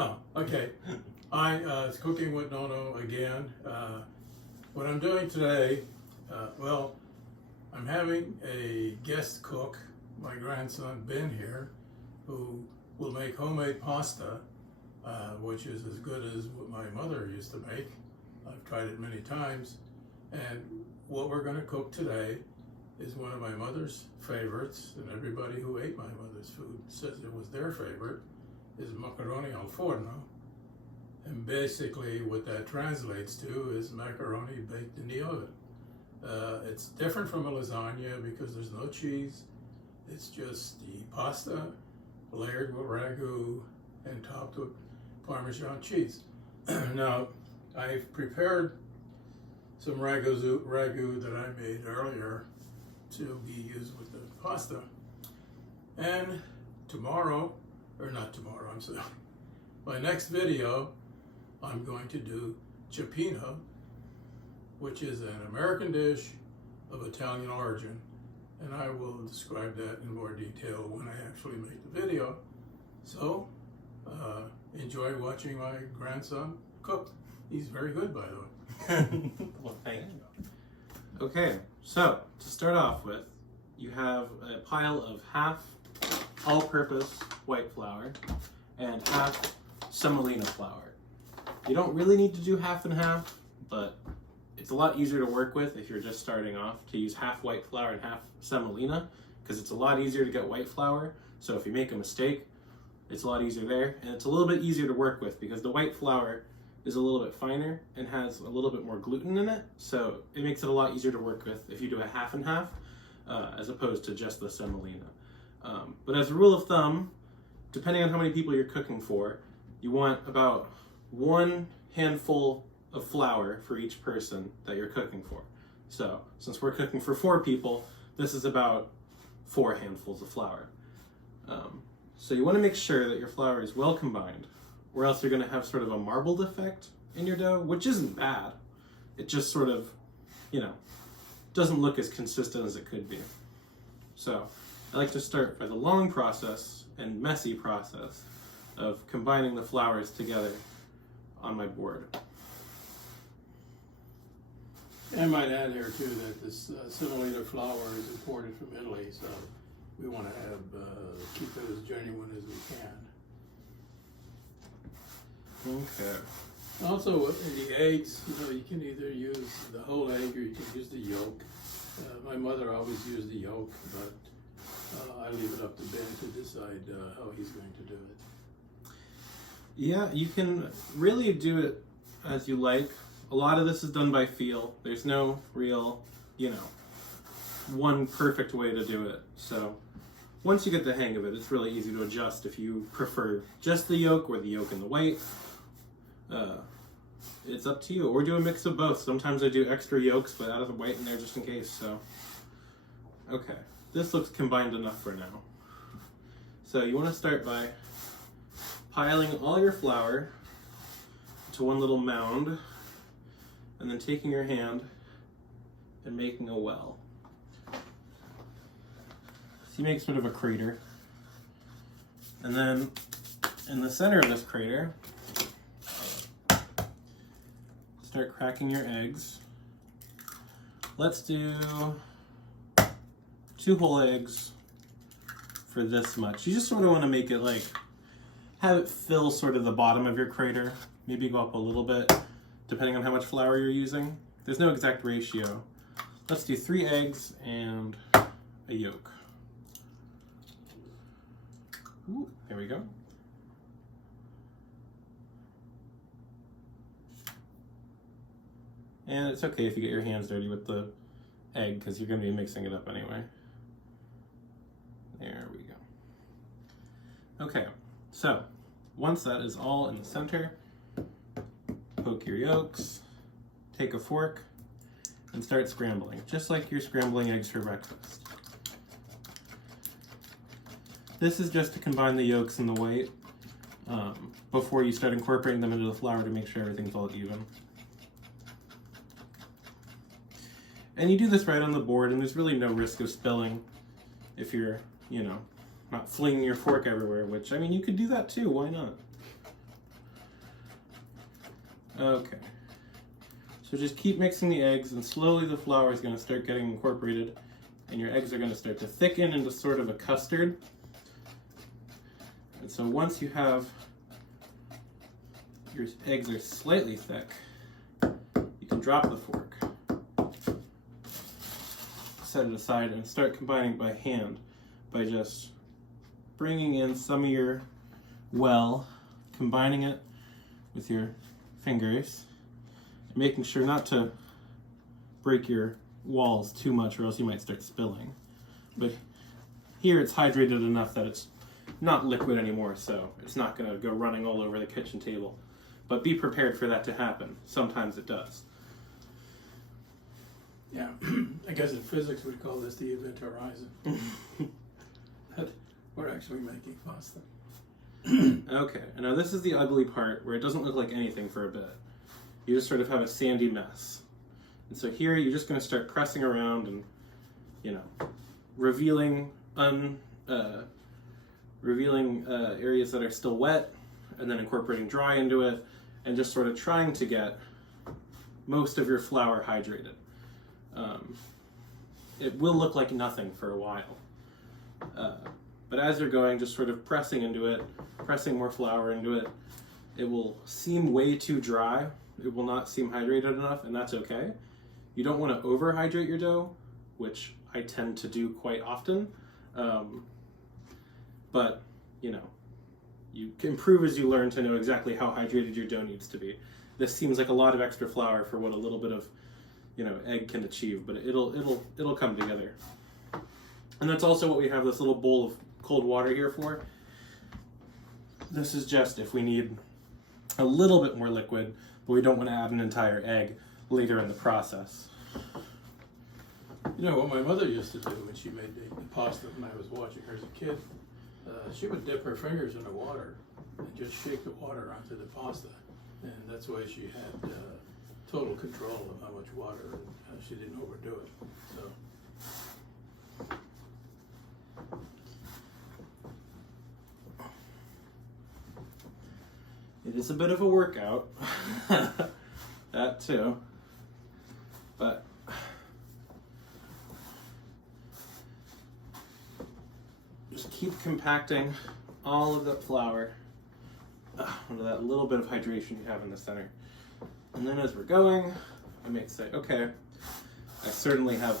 Oh, okay. It's Cooking with Nono again. What I'm doing today, well, I'm having a guest cook, my grandson Ben here, who will make homemade pasta, which is as good as what my mother used to make. I've tried it many times. And what we're going to cook today is one of my mother's favorites, and everybody who ate my mother's food says it was their favorite, is macaroni al forno. And basically what that translates to is macaroni baked in the oven. It's different from a lasagna because there's no cheese. It's just the pasta layered with ragu and topped with Parmesan cheese. Now, I've prepared some ragu that I made earlier to be used with the pasta. And tomorrow, or not tomorrow, I'm sorry, my next video, I'm going to do cioppino, which is an American dish of Italian origin, and I will describe that in more detail when I actually make the video. So, enjoy watching my grandson cook. He's very good, by the way. Well, thank you. Okay, so to start off with, you have a pile of half all-purpose white flour and half semolina flour. You don't really need to do half and half, but it's a lot easier to work with if you're just starting off to use half white flour and half semolina, because it's a lot easier to get white flour. So if you make a mistake, it's a lot easier there, and it's a little bit easier to work with because the white flour is a little bit finer and has a little bit more gluten in it, so it makes it a lot easier to work with if you do a half and half as opposed to just the semolina. But as a rule of thumb, depending on how many people you're cooking for, you want about 1 handful of flour for each person that you're cooking for. So since we're cooking for 4 people, this is about 4 handfuls of flour. So you want to make sure that your flour is well combined, or else you're going to have sort of a marbled effect in your dough, which isn't bad. It just sort of, doesn't look as consistent as it could be. So I like to start by the long process and messy process of combining the flours together on my board. I might add here too that this semolina flour is imported from Italy, so we want to keep it as genuine as we can. Okay. Also, in the eggs, you can either use the whole egg or you can use the yolk. My mother always used the yolk, but I leave it up to Ben to decide how he's going to do it. Yeah, you can really do it as you like. A lot of this is done by feel. There's no real, one perfect way to do it. So once you get the hang of it, it's really easy to adjust if you prefer just the yolk or the yolk and the white. It's up to you, or do a mix of both. Sometimes I do extra yolks, but add the white in there just in case. So, okay, this looks combined enough for now. So you want to start by piling all your flour into one little mound, and then taking your hand and making a well. So you make sort of a crater, and then in the center of this crater, start cracking your eggs. Let's do 2 whole eggs for this much. You just sort of want to make it have it fill sort of the bottom of your crater. Maybe go up a little bit, depending on how much flour you're using. There's no exact ratio. Let's do 3 eggs and a yolk. Ooh, there we go. And it's okay if you get your hands dirty with the egg because you're going to be mixing it up anyway. There we go. Okay, so once that is all in the center, poke your yolks, take a fork, and start scrambling, just like you're scrambling eggs for breakfast. This is just to combine the yolks and the white before you start incorporating them into the flour to make sure everything's all even. And you do this right on the board, and there's really no risk of spilling if you're, not flinging your fork everywhere, which, I mean, you could do that too, why not? Okay. So just keep mixing the eggs, and slowly the flour is going to start getting incorporated, and your eggs are going to start to thicken into sort of a custard. And so once you have your eggs are slightly thick, you can drop the fork, set it aside, and start combining by hand by just bringing in some of your combining it with your fingers, making sure not to break your walls too much or else you might start spilling. But here it's hydrated enough that it's not liquid anymore, so it's not going to go running all over the kitchen table. But be prepared for that to happen. Sometimes it does. Yeah, I guess in physics we'd call this the event horizon. But we're actually making pasta. Okay, and now this is the ugly part where it doesn't look like anything for a bit. You just sort of have a sandy mess. And so here you're just going to start pressing around and, revealing areas that are still wet, and then incorporating dry into it, and just sort of trying to get most of your flour hydrated. It will look like nothing for a while. But as you're going, just sort of pressing into it, pressing more flour into it, it will seem way too dry. It will not seem hydrated enough, and that's okay. You don't want to overhydrate your dough, which I tend to do quite often. But, you can improve as you learn to know exactly how hydrated your dough needs to be. This seems like a lot of extra flour for what a little bit of, egg can achieve, but it'll come together. And that's also what we have this little bowl of cold water here for. This is just if we need a little bit more liquid, but we don't want to add an entire egg later in the process. What my mother used to do when she made the pasta when I was watching her as a kid, she would dip her fingers in the water and just shake the water onto the pasta. And that's why she had total control of how much water, and she didn't overdo it. So. It is a bit of a workout, that too, but just keep compacting all of that flour into that little bit of hydration you have in the center. And then as we're going, I may say, okay, I certainly have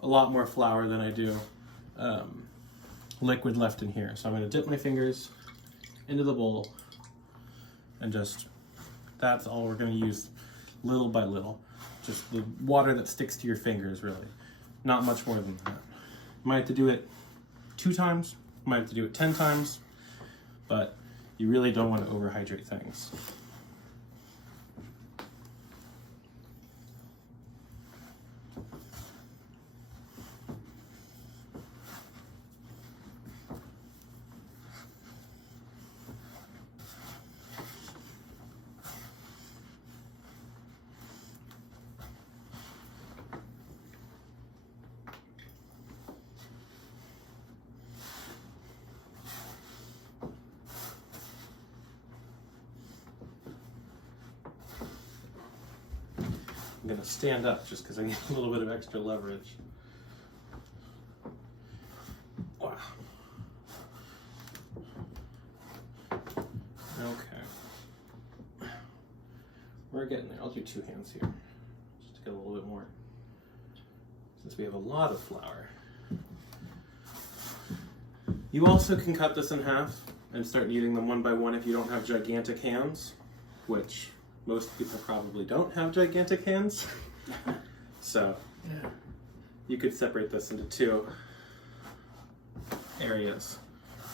a lot more flour than I do liquid left in here. So I'm going to dip my fingers into the bowl. And that's all we're going to use little by little. Just the water that sticks to your fingers, really. Not much more than that. You might have to do it 2 times, you might have to do it 10 times, but you really don't want to overhydrate things. I'm going to stand up just because I need a little bit of extra leverage. Wow. Okay. We're getting there. I'll do 2 hands here just to get a little bit more, since we have a lot of flour. You also can cut this in half and start kneading them one by one if you don't have gigantic hands, which most people probably don't have gigantic hands. So Yeah. you could separate this into 2 areas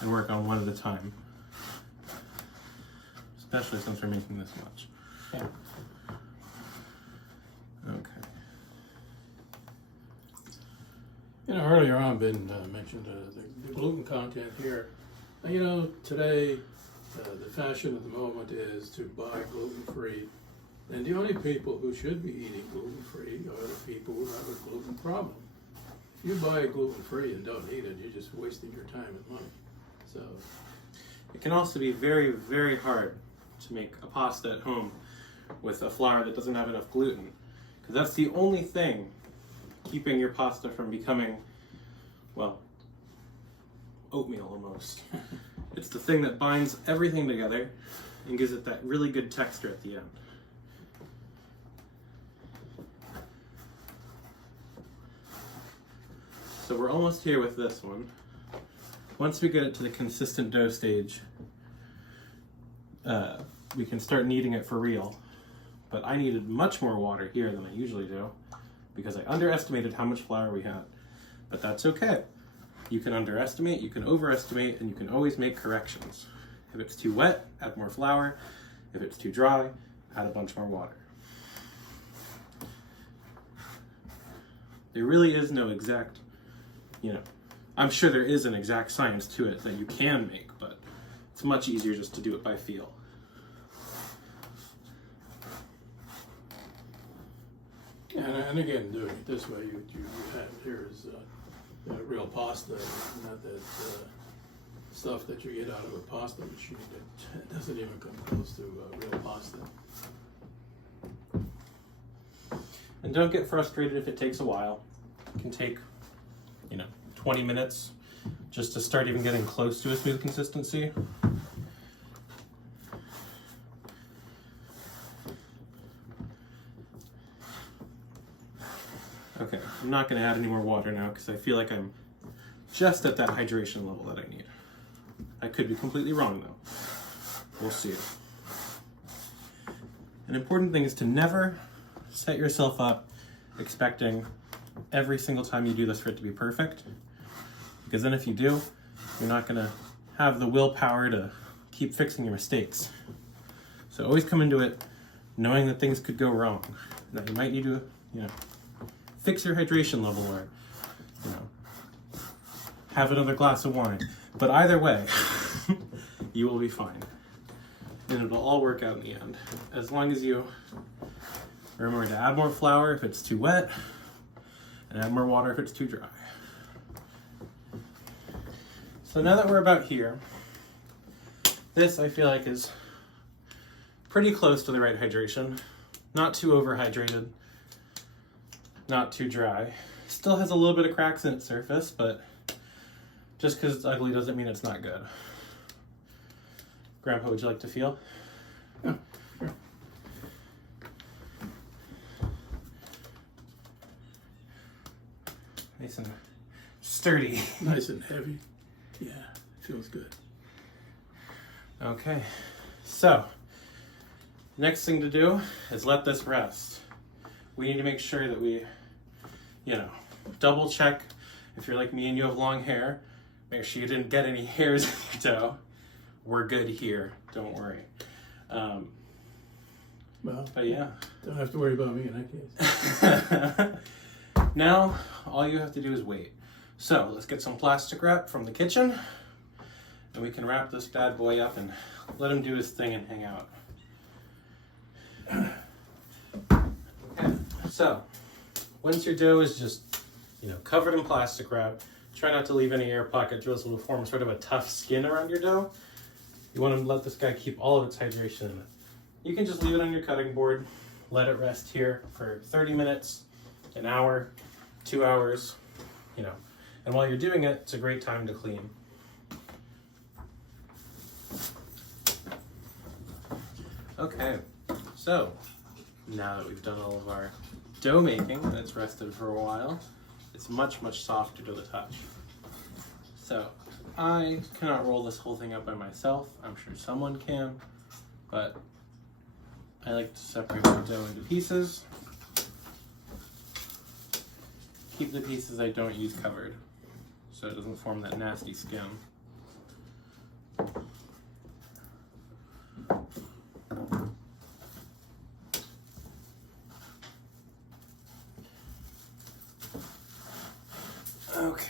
and work on one at a time, especially since we're making this much. Yeah. Okay. Earlier on, Ben mentioned the gluten content here. Today the fashion of the moment is to buy gluten-free, and the only people who should be eating gluten-free are the people who have a gluten problem. If you buy gluten-free and don't eat it, you're just wasting your time and money. So It can also be very, very hard to make a pasta at home with a flour that doesn't have enough gluten, because that's the only thing keeping your pasta from becoming, well, oatmeal almost. It's the thing that binds everything together and gives it that really good texture at the end. So we're almost here with this one. Once we get it to the consistent dough stage, we can start kneading it for real. But I needed much more water here than I usually do because I underestimated how much flour we had. But that's okay. You can underestimate, you can overestimate, and you can always make corrections. If it's too wet, add more flour. If it's too dry, add a bunch more water. There really is no exact, I'm sure there is an exact science to it that you can make, but it's much easier just to do it by feel. And again, doing it this way, you have here is real pasta, not that stuff that you get out of a pasta machine that doesn't even come close to real pasta. And don't get frustrated if it takes a while. It can take, 20 minutes just to start even getting close to a smooth consistency. Okay, I'm not going to add any more water now because I feel like I'm just at that hydration level that I need. I could be completely wrong though. We'll see. An important thing is to never set yourself up expecting every single time you do this for it to be perfect. Because then if you do, you're not going to have the willpower to keep fixing your mistakes. So always come into it knowing that things could go wrong. That you might need to, fix your hydration level or, have another glass of wine. But either way, you will be fine. And it'll all work out in the end. As long as you remember to add more flour if it's too wet, and add more water if it's too dry. So now that we're about here, this I feel like is pretty close to the right hydration. Not too overhydrated, not too dry. Still has a little bit of cracks in its surface, but just because it's ugly doesn't mean it's not good. Grandpa, would you like to feel? Yeah, sure. Nice and sturdy. Nice and heavy. Yeah, feels good. Okay, so next thing to do is let this rest. We need to make sure that we, double check. If you're like me and you have long hair, make sure you didn't get any hairs in your dough. We're good here, don't worry. But yeah. Don't have to worry about me in that case. Now, all you have to do is wait. So let's get some plastic wrap from the kitchen, and we can wrap this bad boy up and let him do his thing and hang out. Okay, so once your dough is just, covered in plastic wrap, try not to leave any air pockets or else it will form sort of a tough skin around your dough. You want to let this guy keep all of its hydration in it. You can just leave it on your cutting board, let it rest here for 30 minutes, an hour, 2 hours, and while you're doing it, it's a great time to clean. Okay, so now that we've done all of our dough making and it's rested for a while, it's much, much softer to the touch. So I cannot roll this whole thing up by myself. I'm sure someone can, but I like to separate the dough into pieces. Keep the pieces I don't use covered so it doesn't form that nasty skin. Okay.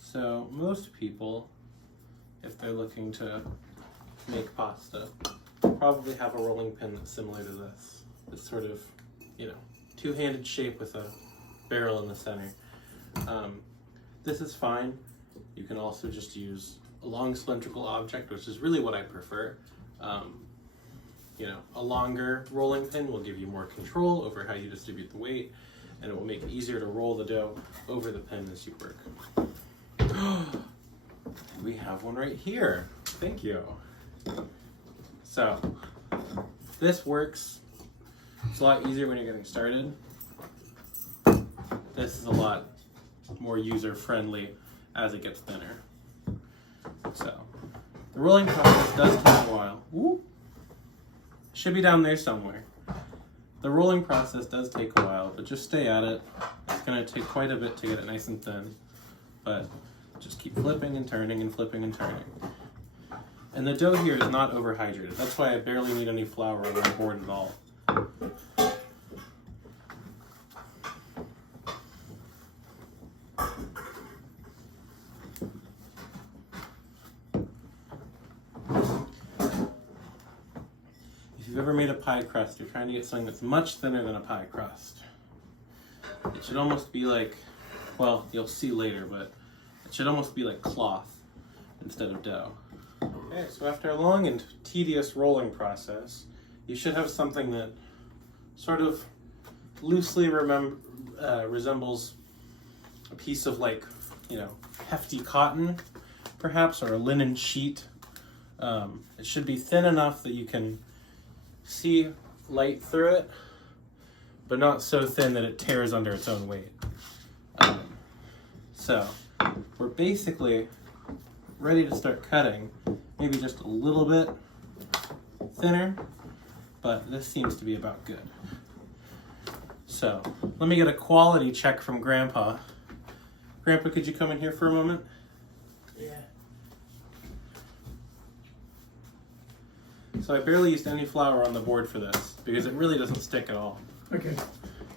So most people, if they're looking to make pasta, probably have a rolling pin that's similar to this. This sort of, two-handed shape with a barrel in the center. This is fine. You can also just use a long cylindrical object, which is really what I prefer. a longer rolling pin will give you more control over how you distribute the weight, and it will make it easier to roll the dough over the pin as you work. We have one right here. Thank you. So, this works. It's a lot easier when you're getting started. This is a lot more user-friendly as it gets thinner. So, the rolling process does take a while. Woo! Should be down there somewhere. The rolling process does take a while, but just stay at it. It's going to take quite a bit to get it nice and thin, but just keep flipping and turning and flipping and turning. And the dough here is not overhydrated. That's why I barely need any flour on my board at all. If you've ever made a pie crust, you're trying to get something that's much thinner than a pie crust. It should almost be like, well, you'll see later, but it should almost be like cloth instead of dough. Okay, so after a long and tedious rolling process, you should have something that sort of loosely resembles a piece of hefty cotton, perhaps, or a linen sheet. It should be thin enough that you can see light through it, but not so thin that it tears under its own weight. So we're basically ready to start cutting, maybe just a little bit thinner, but this seems to be about good. So let me get a quality check from Grandpa. Grandpa, could you come in here for a moment? Yeah. So I barely used any flour on the board for this because it really doesn't stick at all. Okay.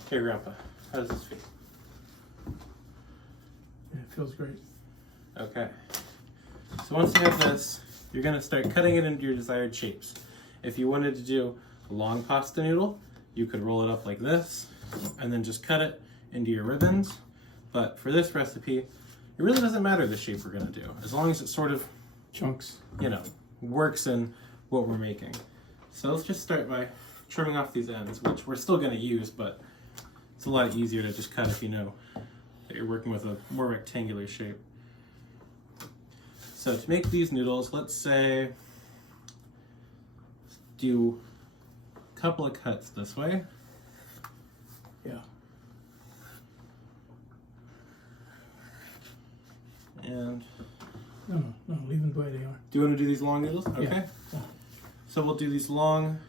Here, Grandpa, how does this feel? Yeah, it feels great. Okay. So once you have this, you're going to start cutting it into your desired shapes. If you wanted to do a long pasta noodle, you could roll it up like this and then just cut it into your ribbons. But for this recipe, it really doesn't matter the shape we're going to do, as long as it sort of, Chunks. works in what we're making. So let's just start by trimming off these ends, which we're still going to use, but it's a lot easier to just cut if you know that you're working with a more rectangular shape. So to make these noodles, let's say do a couple of cuts this way. Yeah. And No, leave them the way they are. do you want to do these long noodles? Okay. Yeah. So we'll do these long,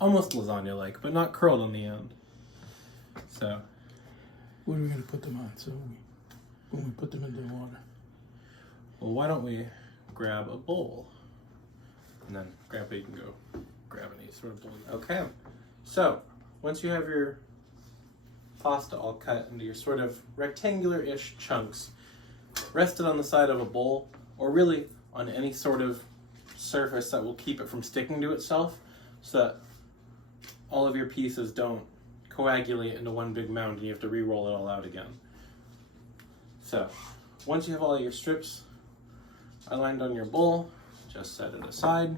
almost lasagna-like, but not curled on the end. So What are we going to put them on? So when we put them into the water. well, why don't we grab a bowl? And then Grandpa, you can go grab any sort of bowl. Okay. So once you have your pasta all cut into your sort of rectangular-ish chunks, rest it on the side of a bowl, or really on any sort of surface that will keep it from sticking to itself, so that all of your pieces don't coagulate into one big mound and you have to re-roll it all out again. So once you have all your strips aligned on your bowl, just set it aside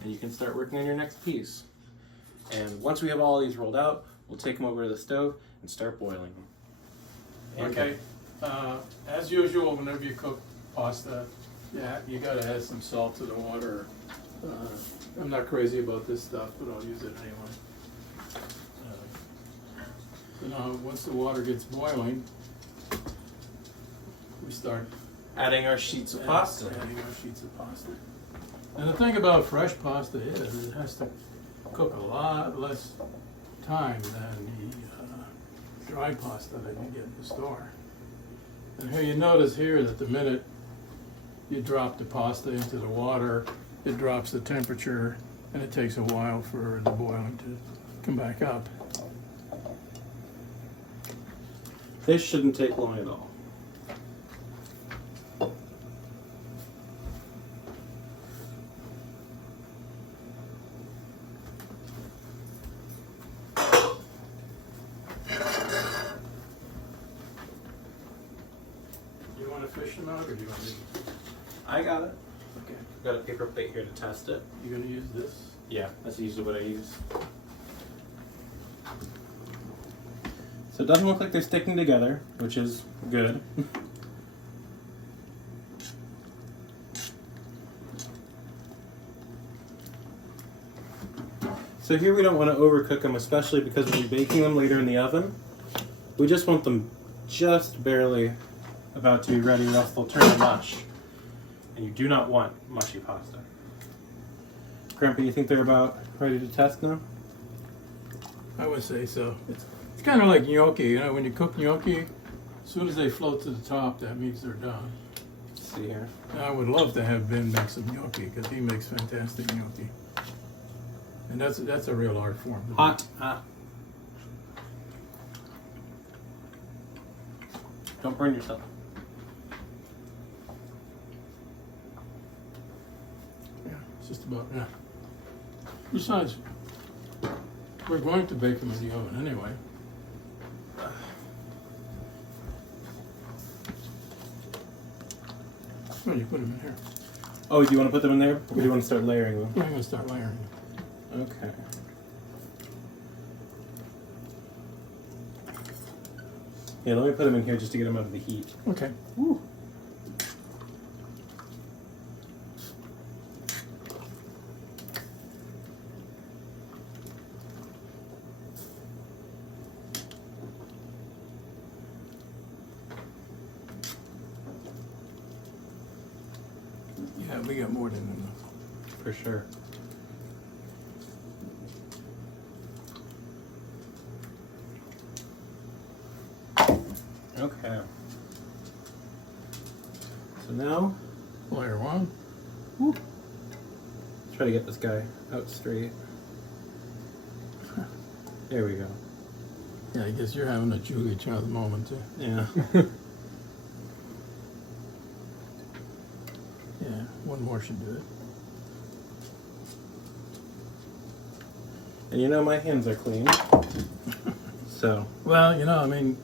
and you can start working on your next piece. And once we have all these rolled out, we'll take them over to the stove and start boiling them. Okay. As usual, whenever you cook pasta, you gotta add some salt to the water. I'm not crazy about this stuff, but I'll use it anyway. So now, once the water gets boiling, we start Adding our sheets of pasta. adding our sheets of pasta. And the thing about fresh pasta is it has to cook a lot less time than the dry pasta that you get in the store. And here you notice here that the minute you drop the pasta into the water, it drops the temperature and it takes a while for the boiling to come back up. This shouldn't take long at all. You want to fish them out or do you want to? I got it. Okay. Got a paper plate here to test it. You're going to use this? Yeah, that's usually what I use. So it doesn't look like they're sticking together, which is good. So here we don't want to overcook them, especially because we'll be baking them later in the oven. We just want them just barely about to be ready, or else they'll turn to mush. And you do not want mushy pasta. Grandpa, you think they're about ready to test now? I would say so. It's kind of like gnocchi. You know, when you cook gnocchi, as soon as they float to the top, that means they're done. Let's see here. And I would love to have Ben make some gnocchi because he makes fantastic gnocchi. And that's a real art form. Hot. Hot. Don't burn yourself. Yeah, it's just about, yeah. Besides, we're going to bake them in the oven anyway. So you put them in here. Oh, do you want to put them in there? Or do you want to start layering them? I'm going to start layering them. Okay. Yeah, let me put them in here just to get them out of the heat. Okay. Woo. Yeah, we got more than enough. For sure. Okay. So now, Layer one. let's try to get this guy out straight. There we go. Yeah, I guess you're having a Julia Child moment too. Yeah. Yeah, one more should do it. And you know my hands are clean. So. Well, you know, I mean,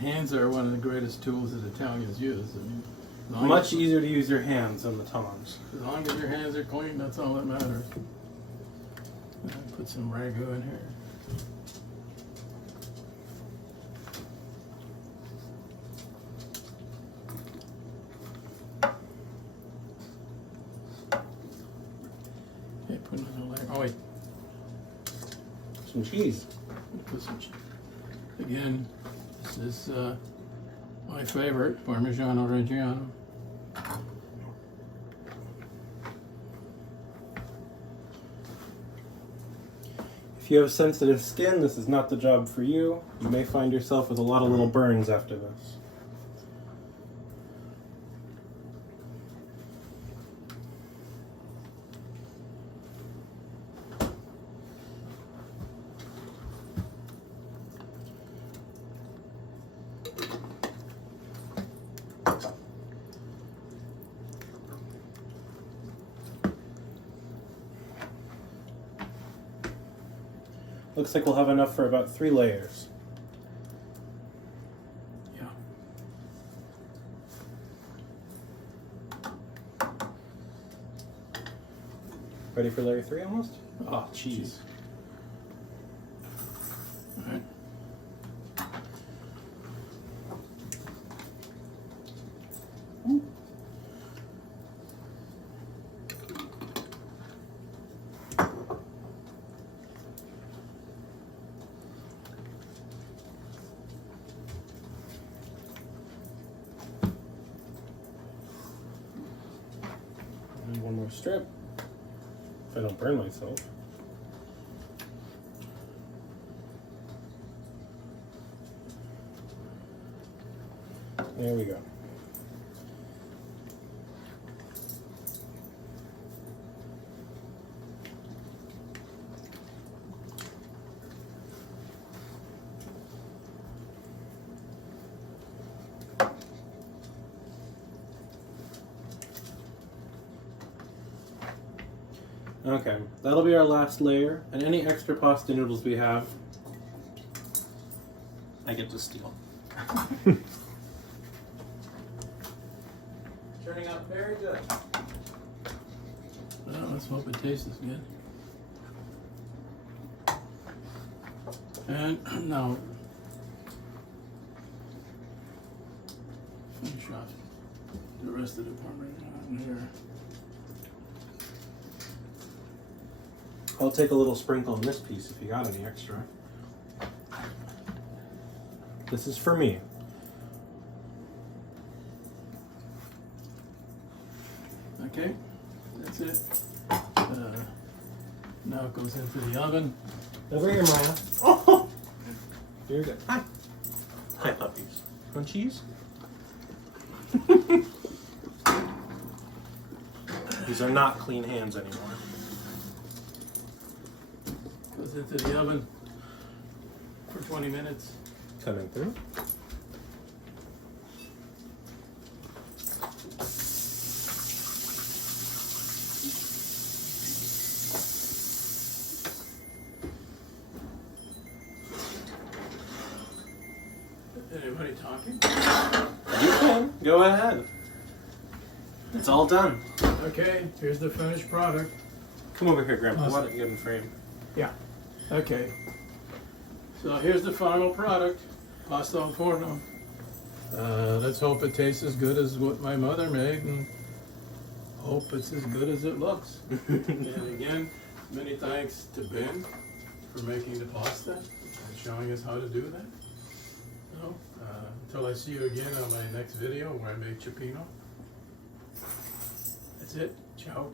hands are one of the greatest tools that Italians use. I mean, Much easier to use your hands than the tongs. As long as your hands are clean, that's all that matters. Put some ragu in here. Okay, put another layer. Oh wait, Some cheese. put some cheese. Again, this is my favorite, Parmigiano Reggiano. If you have sensitive skin, this is not the job for you. You may find yourself with a lot of little burns after this. Looks like we'll have enough for about 3 layers. Yeah. Ready for layer 3 almost? Oh, cheese. All right. And one more strip. If I don't burn myself. There we go. Okay, that'll be our last layer, and any extra pasta noodles we have, I get to steal. Turning out very good. Well, let's hope it tastes as good. And now, finish off the rest of the Parmesan here. I'll take a little sprinkle in this piece if you got any extra. This is for me. Okay, that's it. Now it goes into the oven. Over here, Maya. Oh, very good. Hi. Hi, puppies. Want cheese? These are not clean hands anymore. Goes into the oven for 20 minutes. Coming through. Anybody talking? You can. Go ahead. It's all done. Okay, here's the finished product. Come over here, Grandpa. Awesome. Why don't you get in frame? Yeah. Okay. So here's the final product, pasta al forno. Let's hope it tastes as good as what my mother made, and hope it's as good as it looks. And again, many thanks to Ben for making the pasta and showing us how to do that. So, until I see you again on my next video where I make cioppino. That's it. Ciao.